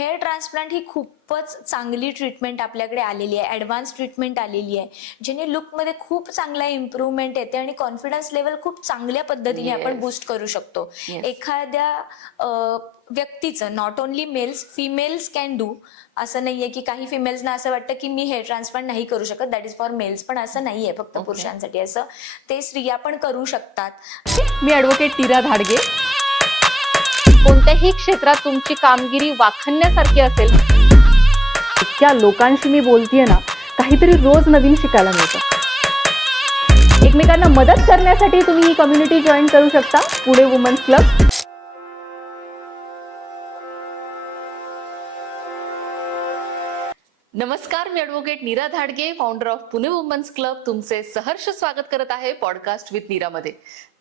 Hair transplant ही खूपच चांगली treatment आपल्याकडे आलेली आहे, ॲडव्हान्स ट्रीटमेंट आलेली आहे, जेणे लुकमध्ये खूप चांगला इम्प्रूव्हमेंट येते आणि कॉन्फिडन्स लेवल खूप चांगल्या पद्धतीने आपण बूस्ट करू शकतो. एखाद्या व्यक्तीचं, not only males, females can do. असं नाहीये की काही फिमेल्सना असं वाटतं की मी हेअर ट्रान्सप्लांट नाही करू शकत, दॅट इज फॉर मेल्स, पण असं नाहीये फक्त पुरुषांसाठी, असं ते स्त्रिया पण करू शकतात. मी ॲडव्होकेट टीरा धाडगे. कोणत्याही क्षेत्रात तुमची कामगिरी वाखाणण्यासारखी असेल, इतक्या लोकांशी मी बोलतेय ना, काहीतरी रोज नवीन शिकायला मिळतं. एकमेकांना मदत करण्यासाठी तुम्ही ही कम्युनिटी जॉईन करू शकता, पुणे वुमन्स क्लब. नमस्कार, मी advocate Neera Dhadge, founder of Pune women's club, तुमचे सहर्ष स्वागत करत आहे पॉडकास्ट विथ नीरामध्ये.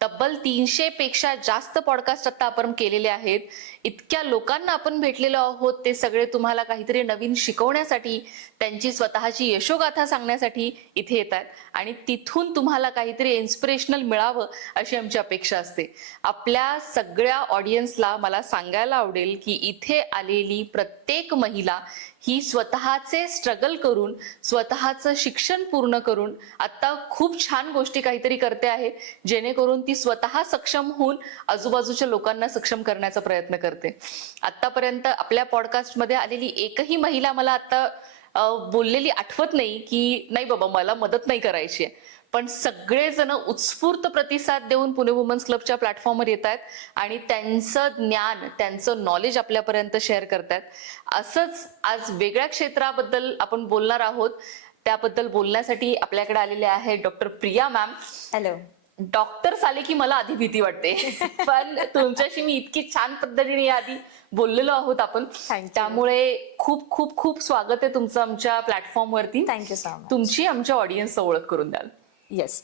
तब्बल 300 पेक्षा जास्त पॉडकास्ट आता आपण केलेले आहेत. इतक्या लोकांना आपण भेटलेलो आहोत, ते सगळे तुम्हाला काहीतरी नवीन शिकवण्यासाठी, त्यांची स्वतःची यशोगाथा सांगण्यासाठी इथे येतात आणि तिथून तुम्हाला काहीतरी इन्स्पिरेशनल मिळावं अशी आमची अपेक्षा असते. आपल्या सगळ्या ऑडियन्सला मला सांगायला आवडेल की इथे आलेली प्रत्येक महिला ही स्वतःचे स्ट्रगल करून, स्वतःचं शिक्षण पूर्ण करून आता खूप छान गोष्टी काहीतरी करते आहे, जेणेकरून ती स्वतः सक्षम होऊन आजूबाजूच्या लोकांना सक्षम करण्याचा प्रयत्न करते. आतापर्यंत आपल्या पॉडकास्टमध्ये आलेली एकही महिला मला आता बोललेली आठवत नाही की नाही बाबा मला मदत नाही करायची आहे. पण सगळेजण उत्स्फूर्त प्रतिसाद देऊन पुणे वुमन्स क्लबच्या प्लॅटफॉर्मवर येत आहेत आणि त्यांचं ज्ञान, त्यांचं नॉलेज आपल्यापर्यंत शेअर करतात. असंच आज वेगळ्या क्षेत्राबद्दल आपण बोलणार आहोत. त्याबद्दल बोलण्यासाठी आपल्याकडे आलेले आहे doctor Priya ma'am. Hello. Doctors आले की मला आधी भीती वाटते, पण तुमच्याशी मी इतकी छान पद्धतीने आधी बोललेलो आहोत आपण, त्यामुळे खूप खूप खूप स्वागत आहे तुमचं आमच्या प्लॅटफॉर्मवरती. Thank you so much. तुमची आमच्या ऑडियन्सचं ओळख करून द्याल. येस,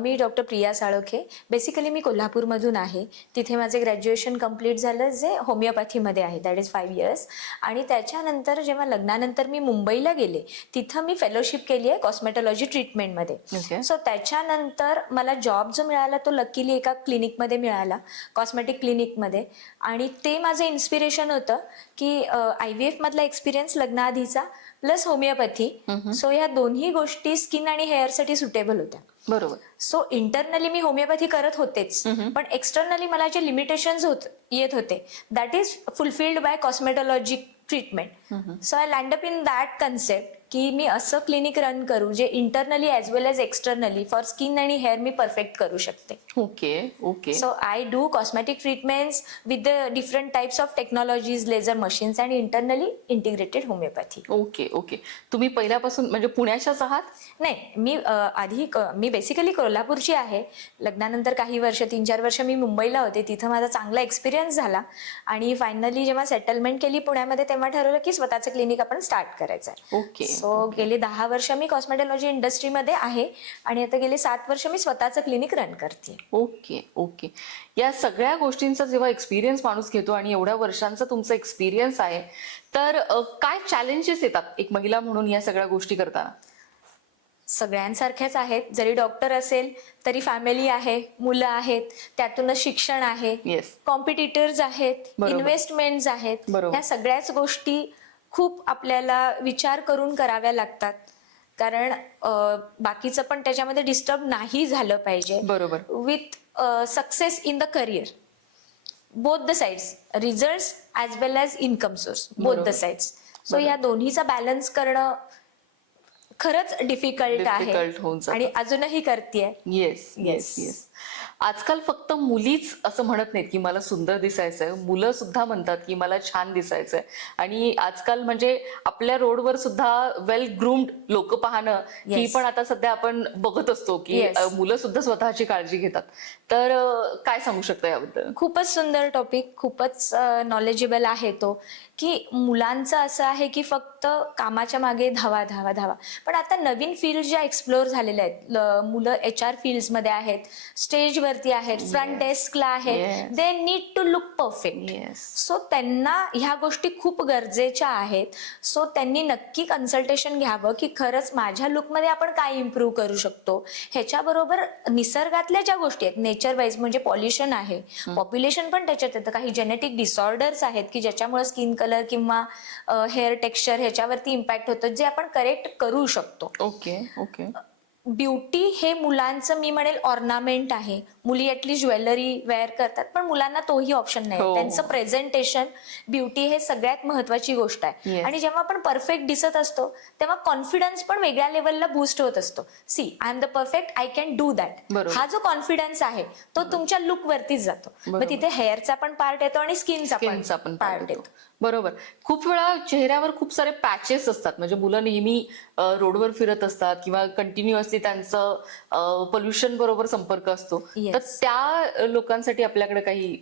मी डॉक्टर प्रिया साळोखे. बेसिकली मी कोल्हापूरमधून आहे. तिथे माझे ग्रॅज्युएशन कंप्लीट झालं, जे होमिओपॅथीमध्ये आहे, दॅट इज 5 years. आणि त्याच्यानंतर जेव्हा लग्नानंतर मी मुंबईला गेले, तिथं मी फेलोशिप केली आहे कॉस्मेटॉलॉजी ट्रीटमेंटमध्ये. सो त्याच्यानंतर मला जॉब जो मिळाला तो लकीली एका क्लिनिकमध्ये मिळाला, कॉस्मेटिक क्लिनिकमध्ये. आणि ते माझं इन्स्पिरेशन होतं की IVF मधला एक्सपिरियन्स लग्नाआधीचा प्लस होमिओपॅथी, सो ह्या दोन्ही गोष्टी स्किन आणि हेअरसाठी सुटेबल होत्या. बरोबर. सो इंटरनली मी होमिओपॅथी करत होतेच, पण एक्सटर्नली मला जे लिमिटेशन्स येत होते, that is fulfilled by cosmetology treatment. So I land up in that concept की मी असं क्लिनिक रन करू जे internally as well as externally for skin आणि हेअर मी परफेक्ट करू शकते. Okay. So I do cosmetic treatments with the different types of technologies, laser machines and internally integrated homeopathy. Okay. तुम्ही पहिल्यापासून म्हणजे पुण्याच्याच आहात? नाही, मी बेसिकली कोल्हापूरची आहे. लग्नानंतर काही वर्ष, 3-4 वर्ष मी मुंबईला होते. तिथं माझा चांगला एक्सपिरियन्स झाला आणि फायनली जेव्हा सेटलमेंट केली पुण्यामध्ये, तेव्हा ठरवलं की स्वतःचं क्लिनिक आपण स्टार्ट करायचं आहे. सो गेले 10 वर्ष मी कॉस्मेटॉलॉजी इंडस्ट्रीमध्ये आहे आणि आता गेले 7 वर्ष मी स्वतःचं क्लिनिक रन करते. ओके. या सगळ्या गोष्टींचा जेव्हा एक्सपिरियन्स माणूस घेतो आणि एवढ्या वर्षांचा तुमचा एक्सपिरियन्स आहे, तर काय चॅलेंजेस येतात एक महिला म्हणून या सगळ्या गोष्टी करताना? सगळ्यांसारख्याच आहेत. जरी डॉक्टर असेल तरी फॅमिली आहे, मुलं आहेत, त्यातूनच शिक्षण आहे, कॉम्पिटिटर्स आहेत, इन्व्हेस्टमेंट्स आहेत. ह्या सगळ्याच गोष्टी खूप आपल्याला विचार करून कराव्या लागतात, कारण बाकीचं पण त्याच्यामध्ये डिस्टर्ब नाही झालं पाहिजे. बरोबर. With success in the career, both the sides, results as well as income source, both the sides. So या दोन्हीचा बॅलन्स करणं खरंच डिफिकल्ट आहे आणि अजूनही करतेय. येस. आजकाल फक्त मुलीच असं म्हणत नाहीत की मला सुंदर दिसायचंय, मुलं सुद्धा म्हणतात की मला छान दिसायचंय. आणि आजकाल म्हणजे आपल्या रोडवर सुद्धा वेल ग्रूम्ड लोक पाहणं ही पण आता सध्या आपण बघत असतो की मुलं सुद्धा स्वतःची काळजी घेतात. तर काय सांगू शकता याबद्दल? खूपच सुंदर टॉपिक, खूपच नॉलेजेबल आहे तो, की मुलांचं असं आहे की फक्त कामाच्या मागे धावा. पण आता नवीन फील्ड ज्या एक्सप्लोअर झालेल्या आहेत, मुलं HR फील्ड्समध्ये आहेत, स्टेजवरती आहेत, फ्रंट डेस्कला आहेत, Yes. They need to look perfect. Yes. So त्यांना ह्या गोष्टी खूप गरजेच्या आहेत. सो त्यांनी नक्की कन्सल्टेशन घ्यावं की खरंच माझ्या लुकमध्ये आपण काय इम्प्रूव्ह करू शकतो. ह्याच्याबरोबर निसर्गातल्या ज्या गोष्टी आहेत, नेचर वाईज म्हणजे पॉल्युशन आहे, पॉप्युलेशन पण त्याच्यात येतं, काही जेनेटिक डिसऑर्डर्स आहेत की ज्याच्यामुळे स्किन कलर किंवा हेअर टेक्स्चर ह्याच्यावरती इम्पॅक्ट होतं, जे आपण करेक्ट करू शकतो. Okay okay. ब्युटी हे मुलांचं मी म्हणेल ऑर्नामेंट आहे. मुली ॲटलीस्ट ज्वेलरी वेअर करतात, पण मुलांना तोही ऑप्शन नाही. हो. त्यांचं प्रेझेंटेशन, ब्युटी हे सगळ्यात महत्वाची गोष्ट आहे. Yes. आणि जेव्हा आपण परफेक्ट दिसत असतो तेव्हा कॉन्फिडन्स पण वेगळ्या लेवलला बूस्ट होत असतो. See, I am the perfect, I can do that. बरोबर. हा जो कॉन्फिडन्स आहे तो तुमच्या लुक वरतीच जातो. बरोबर. मग तिथे हेअरचा पण पार्ट येतो आणि स्किनचा स्किनचा पण पण पार्ट पार्ट येतो. बरोबर. खूप वेळा चेहऱ्यावर खूप सारे पॅचेस असतात, म्हणजे मुलं नेहमी रोडवर फिरत असतात किंवा कंटिन्युअसली त्यांचं पोल्युशन बरोबर संपर्क असतो. Yes. तर त्या लोकांसाठी आपल्याकडे काही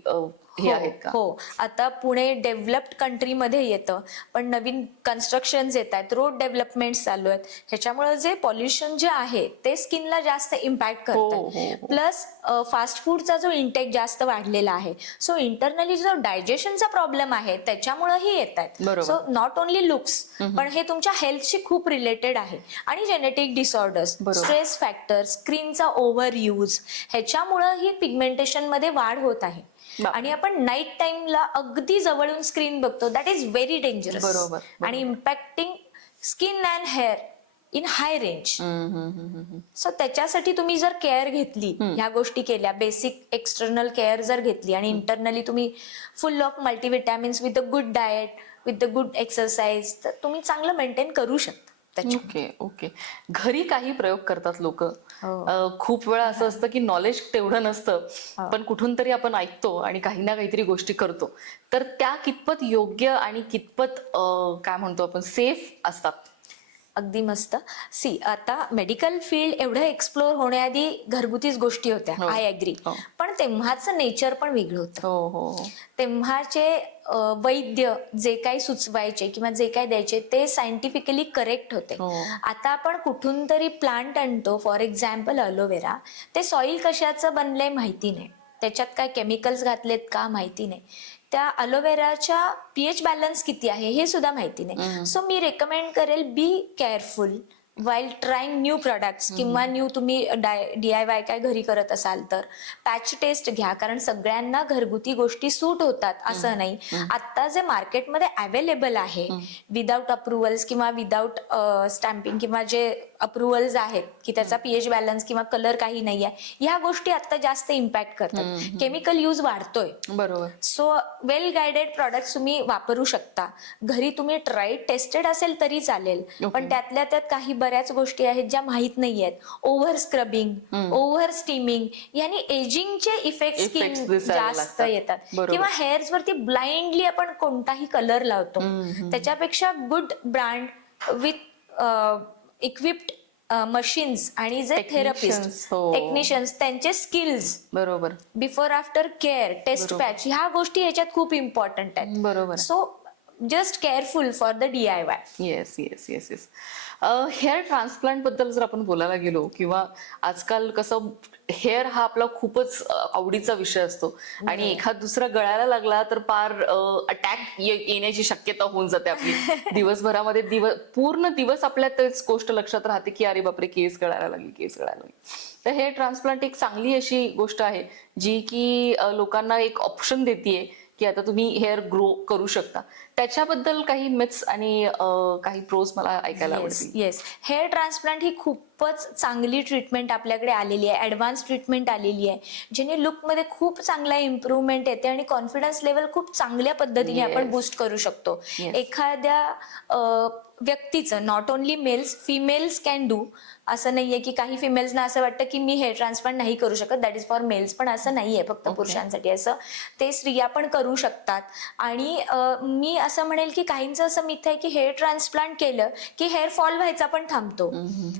हे आहेत का? हो, आता पुणे डेव्हलप्ड कंट्रीमध्ये येतं, पण नवीन कन्स्ट्रक्शन्स येत आहेत, रोड डेव्हलपमेंट चालू आहेत. ह्याच्यामुळे जे पॉल्युशन जे आहे ते स्किनला जास्त इम्पॅक्ट हो, करतात. हो. प्लस फास्ट फूडचा जो इंटेक जास्त वाढलेला आहे, सो इंटरनली जो डायजेशनचा प्रॉब्लेम आहे त्याच्यामुळेही येत आहेत. बरोबर. सो नॉट ओनली लुक्स, पण हे तुमच्या हेल्थशी खूप रिलेटेड आहे. आणि जेनेटिक डिसऑर्डर्स, बरोबर. स्ट्रेस फॅक्टर, स्क्रीनचा ओव्हर यूज, ह्याच्यामुळे ही पिगमेंटेशन मध्ये वाढ होत आहे. बाप. आणि आपण नाईट टाइमला अगदी जवळून स्क्रीन बघतो, दॅट इज व्हेरी डेंजरस. बरोबर, आणि impacting skin and hair in high range. So त्याच्यासाठी तुम्ही जर केअर घेतली, ह्या गोष्टी केल्या, बेसिक एक्सटर्नल केअर जर घेतली आणि इंटरनली तुम्ही full of multivitamins with a good diet, with a good exercise, तर तुम्ही चांगलं मेंटेन करू शकता. Okay okay. घरी काही प्रयोग करतात लोक. हो. खूप वेळा असं असतं की नॉलेज तेवढं नसतं, हो. पण कुठून तरी आपण ऐकतो आणि काही ना काहीतरी गोष्टी करतो. तर त्या कितपत योग्य आणि कितपत काय म्हणतो आपण सेफ असतात? अगदी मस्त. सी, आता मेडिकल फील्ड एवढं एक्सप्लोर होण्याआधी घरगुतीच गोष्टी होत्या, हो. I agree. हो. पण तेव्हाचं नेचर पण वेगळं होतं. हो हो हो. तेव्हाचे वैद्य जे काही सुचवायचे किंवा जे काही द्यायचे ते सायंटिफिकली करेक्ट होते. हो. आता आपण कुठून तरी प्लांट आणतो, फॉर एक्झाम्पल अलोवेरा, ते सॉइल कशाचं बनलंय माहिती नाही, त्याच्यात काय केमिकल्स घातलेत का माहिती नाही, त्या अलोवेराच्या पीएच बॅलन्स किती आहे हे सुद्धा माहिती नाही. सो मी रेकमेंड करेल, be careful while trying new products किंवा न्यू तुम्ही DIY काय घरी करत असाल तर पॅच टेस्ट घ्या, कारण सगळ्यांना घरगुती गोष्टी सूट होतात असं नाही. आता जे मार्केटमध्ये अवेलेबल आहे विदाउट अप्रुव्हल्स किंवा विदाउट स्टॅम्पिंग किंवा जे अप्रुव्हल्स आहेत की त्याचा पीएच बॅलन्स किंवा कलर काही नाही आहे, ह्या गोष्टी आता जास्त इम्पॅक्ट करतात. केमिकल यूज वाढतोय. बरोबर. सो वेल गायडेड प्रॉडक्ट तुम्ही वापरू शकता. घरी तुम्ही ट्राईड टेस्टेड असेल तरी चालेल, पण त्यातल्या त्यात काही बऱ्याच गोष्टी आहेत ज्या माहित नाहीयेत. ओव्हर स्क्रबिंग, ओव्हर स्टीमिंग याने एजिंगचे इफेक्ट Effects स्किन दिसायला जास्त लागतात. येतात. बरोबर. किंवा हेअर्स वरती ब्लाइंडली आपण कोणताही कलर लावतो, त्याच्यापेक्षा good brand with equipped machines आणि जे थेरपिस्ट, Technicians, हो. टेक्निशियन्स, त्यांचे स्किल्स, बरोबर. बिफोर आफ्टर केअर, टेस्ट बरोबर. पॅच, ह्या गोष्टी याच्यात खूप इम्पॉर्टंट आहेत. बरोबर. So just careful for the DIY. Yes yes yes yes. Hair transplant बद्दल जर आपण बोलायला गेलो, किंवा आजकाल कसं हेअर हा आपला खूपच आवडीचा विषय असतो आणि एखाद दुसरा गळायला लागला तर पार अटॅक येण्याची शक्यता होऊन जाते आपली. दिवसभरामध्ये पूर्ण दिवस आपल्या तेच गोष्ट लक्षात राहते की अरे बापरे, केस गळायला लागली, केस गळायला लागली. तर हेअर ट्रान्सप्लांट एक चांगली अशी गोष्ट आहे जी की लोकांना एक ऑप्शन देतीये की आता तुम्ही हेअर ग्रो करू शकता. त्याच्याबद्दल काही मिथ्स आणि काही प्रोज मला ऐकायला आवडतील. येस, हेअर ट्रान्सप्लांट ही खूपच चांगली ट्रीटमेंट आपल्याकडे आलेली आहे, ऍडव्हान्स ट्रीटमेंट आलेली आहे, ज्याने लुकमध्ये खूप चांगला इम्प्रूव्हमेंट येते आणि कॉन्फिडन्स लेवल खूप चांगल्या पद्धतीने आपण Yes. बूस्ट करू शकतो. Yes. एखाद्या व्यक्तीचं, not only mails, females can do. असं नाहीये की काही फिमेल्सना असं वाटतं की मी हेअर ट्रान्सप्लांट नाही करू शकत, दॅट इज फॉर मेल्स, पण असं नाहीये फक्त पुरुषांसाठी. असं ते स्त्रिया पण करू शकतात. आणि मी असं म्हणेल की काहींचं असं मिथ आहे की हेअर ट्रान्सप्लांट केलं की हेअर फॉल व्हायचा पण थांबतो,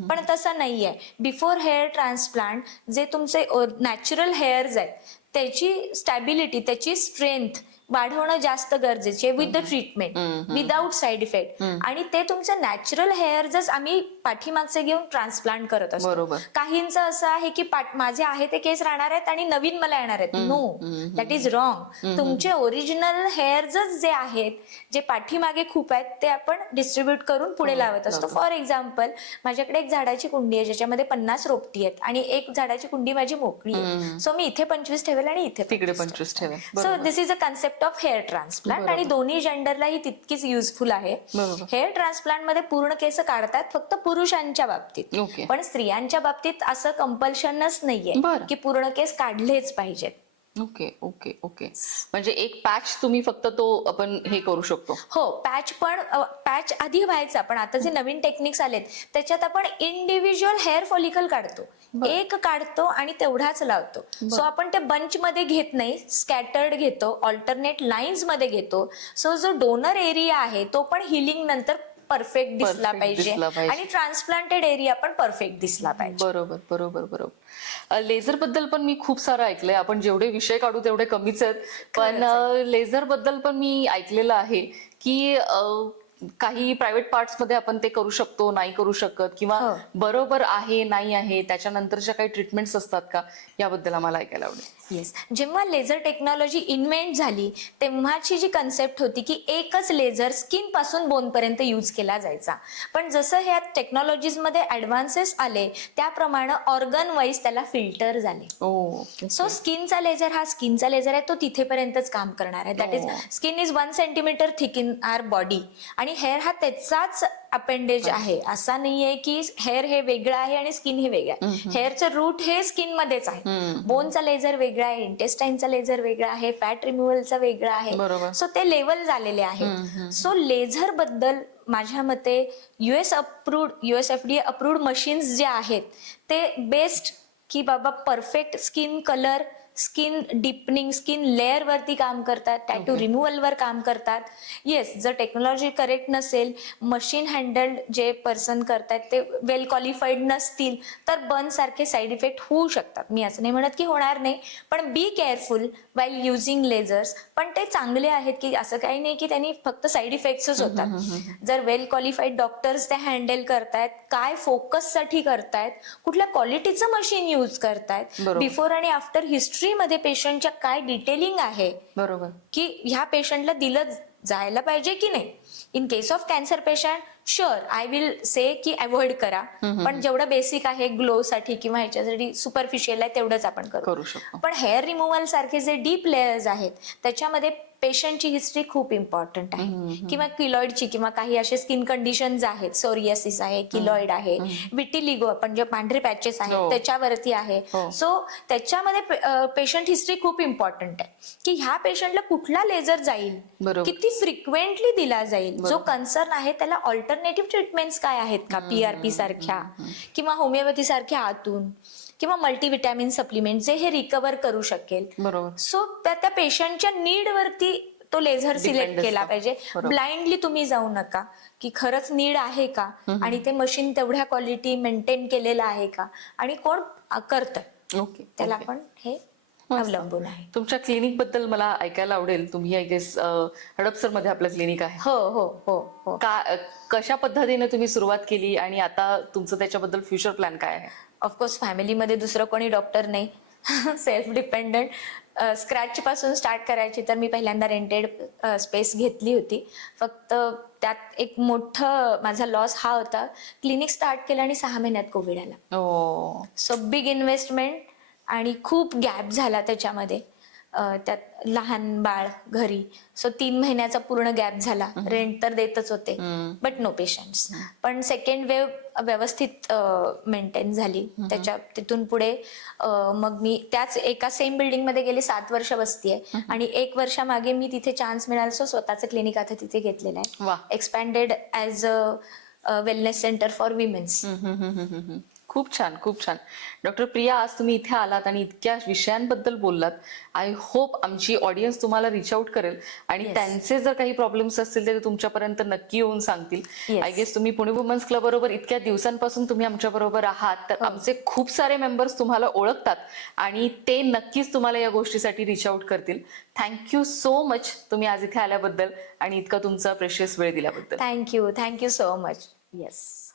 पण तसं नाहीये. बिफोर हेअर ट्रान्सप्लांट जे तुमचे नॅचरल हेअर्स आहेत त्याची स्टॅबिलिटी, त्याची स्ट्रेंथ वाढवणं जास्त गरजेचे with the treatment without side effect. आणि ते तुमचं नॅचरल हेअर जस्ट आम्ही पाठीमागचे घेऊन ट्रान्सप्लांट करत असतो. बरोबर. काहींचं असं आहे की माझे आहे ते केस राहणार आहेत आणि नवीन मला येणार आहेत. No, that is wrong. तुमचे ओरिजिनल हेअर्सच जे आहेत, जे पाठीमागे खूप आहेत, ते आपण डिस्ट्रीब्यूट करून पुढे लावत असतो. फॉर एक्झाम्पल, माझ्याकडे एक झाडाची कुंडी आहे ज्याच्यामध्ये 50 रोपटी आहेत आणि एक झाडाची कुंडी माझी मोकळी आहे. सो मी इथे 25 ठेवेल आणि इथे तिकडे 25 ठेवेल. So this is a concept of hair transplant. आणि दोन्ही जेंडरला ही तितकीच युजफुल आहे. हेअर ट्रान्सप्लांट मध्ये पूर्ण केस काढतात फक्त पुरुषांच्या बाबतीत, पण स्त्रियांच्या बाबतीत असं कंपल्शनच नाहीये की पूर्ण केस काढलेच पाहिजेत. Okay okay okay. म्हणजे एक पॅच तुम्ही फक्त तो आपण हे करू शकतो. हो, पॅच आधी व्हायचा, पण आता जे नवीन टेक्निक्स आलेत त्याच्यात आपण इंडिव्हिज्युअल हेअर फॉलिकल काढतो, एक काढतो आणि तेवढाच लावतो. सो आपण ते बंच मध्ये घेत नाही, स्कॅटर्ड घेतो, ऑल्टरनेट लाईन्स मध्ये घेतो. सो जो डोनर एरिया आहे तो पण हिलिंग नंतर परफेक्ट दिसला पाहिजे आणि ट्रान्सप्लांटेड एरिया पण परफेक्ट दिसला पाहिजे. बरोबर बरोबर बरोबर. लेझर बद्दल पण मी खूप सारं ऐकलंय. आपण जेवढे विषय काढू तेवढे कमीच आहेत. पण लेझर बद्दल पण मी ऐकलेलं आहे की काही प्रायव्हेट पार्ट्स मध्ये आपण ते करू शकतो, नाही करू शकत, किंवा बरोबर आहे नाही आहे, त्याच्यानंतरच्या काही ट्रीटमेंट्स असतात का, याबद्दल आम्हाला ऐकायला आवडेल. येस, जेव्हा लेझर टेक्नॉलॉजी इन्व्हेंट झाली तेव्हाची जी कन्सेप्ट होती की एकच लेझर स्किन पासून बोन पर्यंत यूज केला जायचा. पण जसं ह्या टेक्नॉलॉजीज मध्ये ऍडव्हान्सेस आले त्याप्रमाणे ऑर्गन वाईज त्याला फिल्टर झाले. सो स्किनचा लेझर हा स्किनचा लेझर आहे, तो तिथेपर्यंतच काम करणार आहे. That is skin is 1 centimetre thick in our body आणि हेअर हा त्याचाच अपेंडेज आहे. असा नाहीये की हेअर हे वेगळं आहे आणि स्किन हे वेगळं आहे. हेअरचं रूट हे स्किन मध्येच आहे. बोनचा लेझर वेगळा आहे, इंटेस्टाईनचा लेझर वेगळा आहे, फॅट रिमूव्हलचा वेगळा आहे. सो ते लेवल झालेले आहेत. सो लेझर बद्दल माझ्या मते US FDA अप्रूव्ड मशीन्स जे आहेत ते बेस्ट की बाबा perfect skin colour, skin deepening, skin layer वरती काम करतात, टॅटू रिमूव्हल वर काम करतात. येस, जर टेक्नॉलॉजी करेक्ट नसेल, मशीन हँडल्ड जे पर्सन करतात ते वेल क्वालिफाईड नसतील तर बर्न सारखे साईड इफेक्ट होऊ शकतात. मी असं नाही म्हणत की होणार नाही, पण be careful while using lasers. पण ते चांगले आहेत की असं काही नाही की त्यांनी फक्त साईड इफेक्ट्सच होतात. जर वेल क्वालिफाईड डॉक्टर्स ते हँडल करतायत, काय फोकस साठी करतायत, कुठल्या क्वालिटीचं मशीन यूज करतायत, बिफोर आणि आफ्टर हिस्ट्री मध्ये पेशंटच्या काय डिटेलिंग आहे, बरोबर, की ह्या पेशंटला दिलं जायला पाहिजे की नाही. In case of cancer patient sure I will say की अवॉइड करा, पण जेवढं बेसिक आहे ग्लो साठी किंवा ह्याच्यासाठी सुपरफिशियल आहे तेवढंच आपण करू शकतो. पण हेअर रिमूव्हल सारखे जे डीप लेयर्स आहेत त्याच्यामध्ये पेशंटची हिस्ट्री खूप इम्पॉर्टंट आहे, किंवा किलॉइडची किंवा काही असे स्किन कंडिशन्स आहेत, सोरियासिस आहे, किलॉइड आहे, विटिलिगो आपण जे पांढरे पॅचेस आहेत त्याच्यावरती आहे. सो त्याच्यामध्ये पेशंट हिस्ट्री खूप इम्पॉर्टंट आहे की ह्या पेशंटला कुठला लेझर जाईल, किती फ्रिक्वेंटली दिला जाईल, जो कन्सर्न आहे त्याला ऑल्टरनेटिव्ह ट्रीटमेंट्स काय आहेत का, PRP सारख्या किंवा होमिओपॅथी सारख्या आतून, किंवा मल्टीव्हिटॅमिन सप्लिमेंट जे हे रिकवर करू शकेल. सो त्या पेशंटच्या नीड वरती तो लेझर सिलेक्ट केला पाहिजे. ब्लाइंडली तुम्ही जाऊ नका की खरंच नीड आहे का आणि ते मशीन तेवढ्या क्वालिटी मेंटेन केलेलं आहे का आणि कोण करतंय, त्याला पण हे अवलंबून आहे. तुमच्या क्लिनिक बद्दल मला ऐकायला आवडेल. तुम्ही आय गेस हडपसर मध्ये आपलं क्लिनिक आहे. हो हो हो हो. कशा पद्धतीने तुम्ही सुरुवात केली आणि आता तुमचं त्याच्याबद्दल फ्युचर प्लॅन काय आहे? ऑफकोर्स फॅमिलीमध्ये दुसरं कोणी डॉक्टर नाही, सेल्फ डिपेंडंट. स्क्रॅच पासून स्टार्ट करायची तर मी पहिल्यांदा रेंटेड स्पेस घेतली होती. फक्त त्यात एक मोठं माझा लॉस हा होता, क्लिनिक स्टार्ट केलं आणि 6 महिन्यात कोविड आला. सो बिग इन्व्हेस्टमेंट आणि खूप गॅप झाला त्याच्यामध्ये. त्यात लहान बाळ घरी, सो 3 महिन्याचा पूर्ण गॅप झाला. रेंट तर देतच होते बट नो पेशंट्स. पण सेकंड वेव व्यवस्थित मेंटेन झाली. तिथून पुढे मग मी त्याच एका सेम बिल्डिंग मध्ये गेले 7 वर्ष बसतीये आणि 1 वर्षामागे मी तिथे चान्स मिळाला, सो स्वतःचं क्लिनिक आता तिथे घेतलेलं आहे. Expanded as a wellness centre for women's. खूप छान, खूप छान. डॉक्टर प्रिया, आज तुम्ही इथे आलात आणि इतक्या विषयांबद्दल बोललात. आय होप आमची ऑडियन्स तुम्हाला रिच आउट करेल आणि Yes. त्यांचे जर काही प्रॉब्लेम्स असतील तर ते तुमच्यापर्यंत नक्की येऊन सांगतील. Yes. आय गेस तुम्ही पुणे वुमन्स क्लब बरोबर इतक्या दिवसांपासून तुम्ही आमच्या बरोबर आहात, तर हो. आमचे खूप सारे मेंबर्स तुम्हाला ओळखतात आणि ते नक्कीच तुम्हाला या गोष्टीसाठी रिच आउट करतील. थँक्यू सो मच तुम्ही आज इथे आल्याबद्दल आणि इतका तुमचा प्रेशियस वेळ दिल्याबद्दल. Thank you so much. येस.